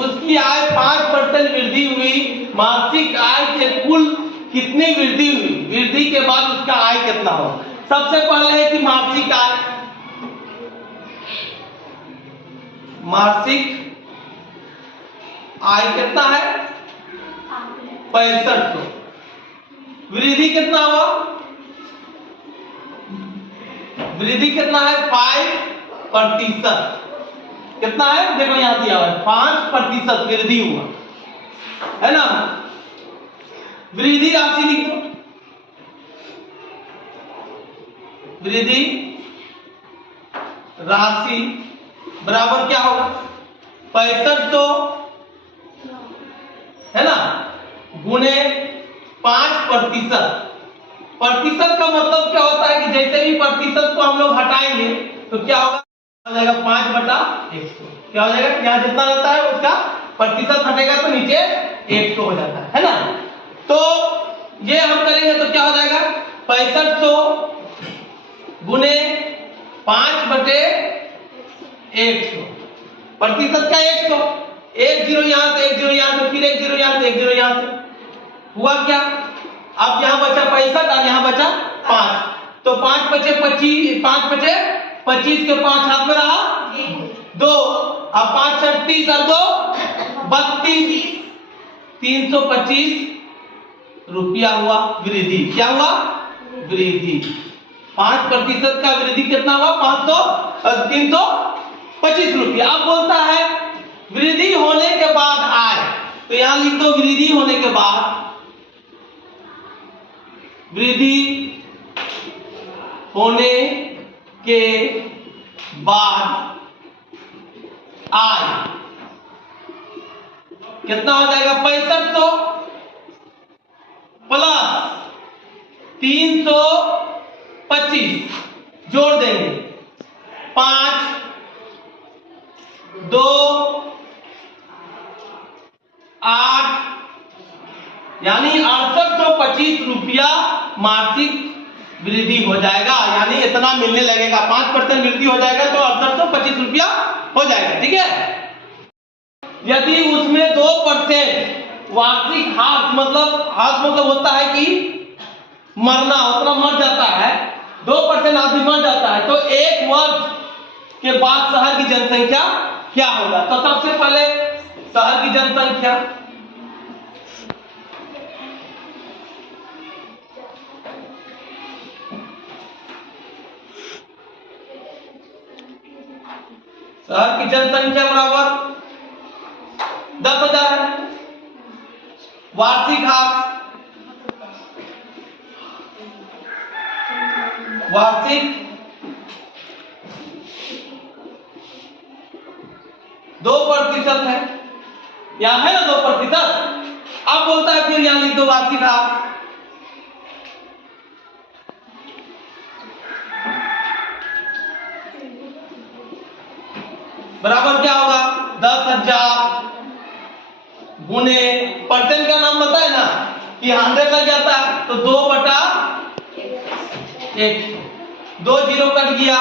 उसकी आय 5% वृद्धि हुई, मासिक आय के कुल कितनी वृद्धि हुई, वृद्धि के बाद उसका आय कितना हो। सबसे पहले है कि मासिक आय, मासिक आय कितना है 6500, वृद्धि कितना हुआ, वृद्धि कितना है 5%, कितना है देखो यहां दिया हुआ है 5% वृद्धि हुआ है ना। वृद्धि राशि लिखो, वृद्धि राशि बराबर क्या होगा 6500 है ना गुने 5%। प्रतिशत का मतलब क्या होता है कि जैसे भी प्रतिशत को हम लोग हटाएंगे तो क्या होगा, हो जाएगा 5/100। क्या हो जाएगा, यहाँ जितना रहता है उसका प्रतिशत हटेगा तो नीचे 100 हो जाता है ना। तो ये हम करेंगे तो क्या हो जाएगा 6500 गुने 5/100, प्रतिशत का 100, एक जीरो यहां से, एक जीरो यहां से, फिर एक जीरो यहां से, एक जीरो यहां से, हुआ क्या, अब यहां बचा 65 और यहां बचा 5, तो 5 बचे 25, 5 बचे 25 के 5 हाथ में रहा 2, अब 5 36 और 2 32, 325 रुपया हुआ वृद्धि। क्या हुआ, वृद्धि। 5% का वृद्धि कितना हुआ 325 रुपया। अब बोलता है वृद्धि होने के बाद आय, तो यहां लिख दो वृद्धि होने के बाद, वृद्धि होने के बाद आय कितना हो जाएगा 6500 प्लस 325 जोड़ देंगे 5 2 8 यानी 6825 रुपया मासिक वृद्धि हो जाएगा, यानी इतना मिलने लगेगा। 5% वृद्धि हो जाएगा तो 6825 रुपया हो जाएगा। ठीक है, यदि उसमें 2% वार्षिक हास मतलब होता है कि मरना, उतना मर जाता है, 2% आदमी मर जाता है, तो एक वर्ष के बाद शहर की जनसंख्या क्या होगा। तो सबसे पहले शहर की जनसंख्या, शहर की जनसंख्या बराबर 10,000 है, वार्षिक हास, वार्षिक 2% है, यहां है ना 2%। अब बोलता है फिर यहां लिख दो वार्षिक हास, बराबर क्या होगा 10,000 गुने, परसेंट का नाम बताए ना कि 100 लग जाता है, तो 2/100, 2 जीरो कट गया,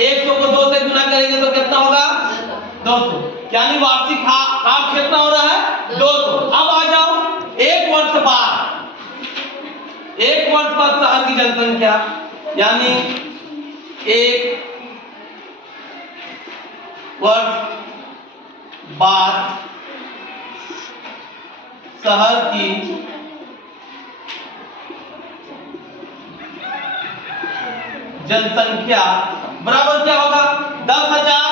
100 को 2 से गुना करेंगे तो कितना होगा 200, यानी वार्षिक हाफ कितना हो रहा है 200। अब आ जाओ एक वर्ष बाद शहर की जनसंख्या, यानी एक वर्ष बाद शहर की जनसंख्या बराबर क्या होगा 10,000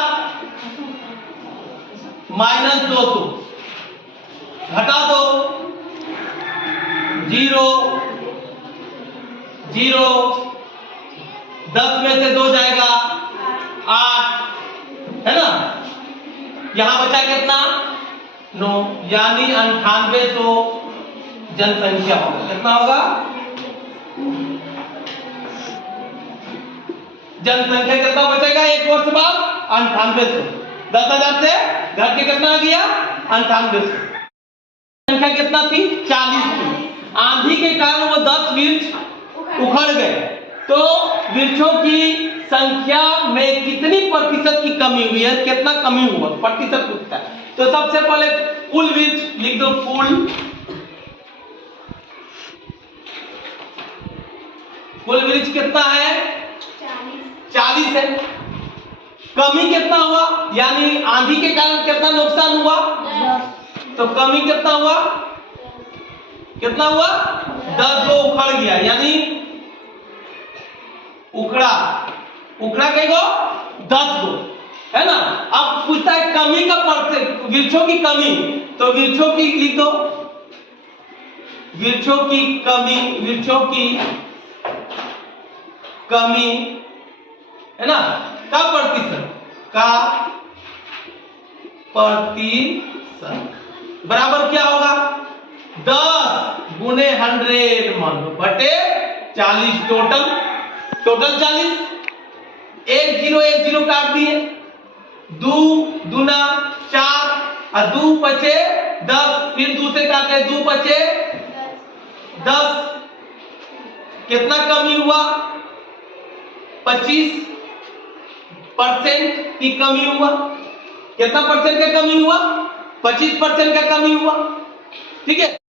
माइनस 200, घटा दो 0 0, 10 में से 2 जाएगा 8 है ना, यहां बचा कितना 9, यानी 9800 जनसंख्या होगा। कितना होगा जनसंख्या, कितना बचेगा एक वर्ष बाद 9800, 10,000 से घट के कितना आ गया 9800। संख्या कितना थी 40 थी, आंधी के कारण वो 10 वृक्ष उखड़ गए, तो वृक्षों की संख्या में कितनी प्रतिशत की कमी हुई है, कितना कमी हुआ प्रतिशत पूछता है। तो तो सबसे पहले कुल वृक्ष लिख दो, कुल वृक्ष कितना है? 40 है। कमी कितना हुआ, यानी आंधी के कारण कितना नुकसान हुआ? 10। तो कमी कितना हुआ? कितना हुआ? 10 गो उखड़ गया, यानी उखड़ा कई गो? 10 गो, है ना। अब पूछता है कमी का परसेंट, वृक्षों की कमी, तो वृक्षों की लिख दो, वृक्षों की कमी, है ना, का प्रतिशत बराबर क्या होगा? 10 गुने 100 मान लो बटे 40, टोटल 40। 1 0 काट दिए, 2 दूना 4 और 2 बचे 10, फिर 2 से काटे, 2 बचे 10। कितना कमी हुआ? 25% की कमी हुआ। कितना परसेंट का कमी हुआ? 25% का कमी हुआ, ठीक है।